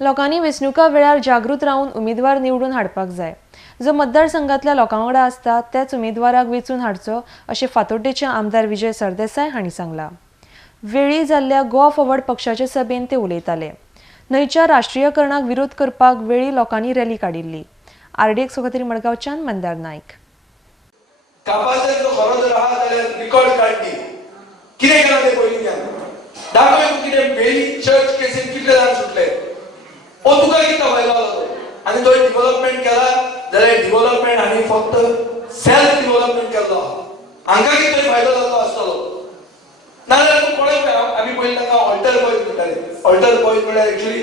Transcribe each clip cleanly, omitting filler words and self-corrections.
लोकांनी वेंचणुका वेळार जागृत रावन उमेदवार निवडून हाडपाक जाय। जो मतदारसंघातल्या लोकां वांगडा आसता त्याच उमेदवाराक वेंचून हाडचो अशें फातोड्डेचे आमदार विजय सरदेसाय हांणी सांगलां। वेळी जाल्ल्या गोवा फॉरवर्ड पक्षाचे सभेत ते उलयताले। न्हंयच्या राष्ट्रीयकरणाक विरोध करपाक वेळी लोकांनी रॅली काडिल्ली। आरडीएक्स खातीर मडगांवच्यान मंदार नायक। रिकॉर्ड काढली कितें केलां तें पयलीं दाखय कितें बेली चर्च केसीन कितले जाण सुटले ओ तुका कितें व्हायला लागलो आनी तो डेव्हलपमेंट केला जाल्यार डेव्हलपमेंट आनी फक्त सेल्फ डेव्हलपमेंट केल्लो हांकां कितें फायदो जाल्लो आसतलो नाजाल्यार तूं कोणाक आमी पयलीं ताका ऑल्टर बॉयज म्हणटाले। ऑल्टर बॉयज म्हळ्यार एक्चुअली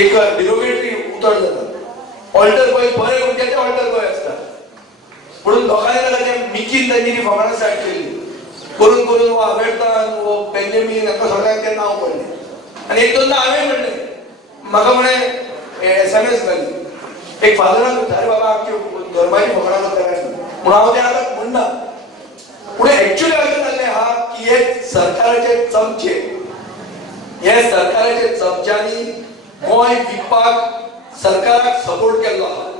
एक डिरोगेटरी उतर जाता। ऑल्टर बॉयज बरे भुरग्याचे ऑल्टर बॉय आसता म्हणून लोकांनी ताका मिकीन तांणी फकाणां स्टार्ट केल्ली करून करून वो आबेडतान वो बेंजामीन हाका सगळ्यांक तें नांव पडलें आनी एक दोनदा हांवें म्हणलें म्हाका म्हणे SMS घाली एक फादराक विचार बाबा आमची धर्माची फकाणां करता म्हणून हांव तें आतां म्हणना पूण एक्चुअली अशें जाल्लें आहा की हे सरकाराचे चमचे हे सरकाराचे चमच्यांनी गोंय विकपाक सरकाराक सपोर्ट केल्लो आहा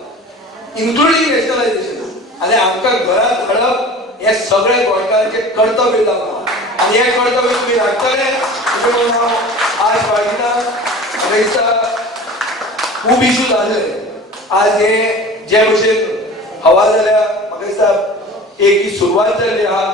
इन्क्लुडींग नॅशनलायजेशन आनी आमकां घरांत हाडप हे सगळे गोंयकारांचे कर्तव्य जाता आनी हे कर्तव्य तुमी राखतले अशें म्हणून हांव आज बाळगिना। म्हाका दिसता खूब इशू जाले आज हे जे भशेन हवा जाल्या म्हाका दिसता एक ही सुरवात जाल्ली आहा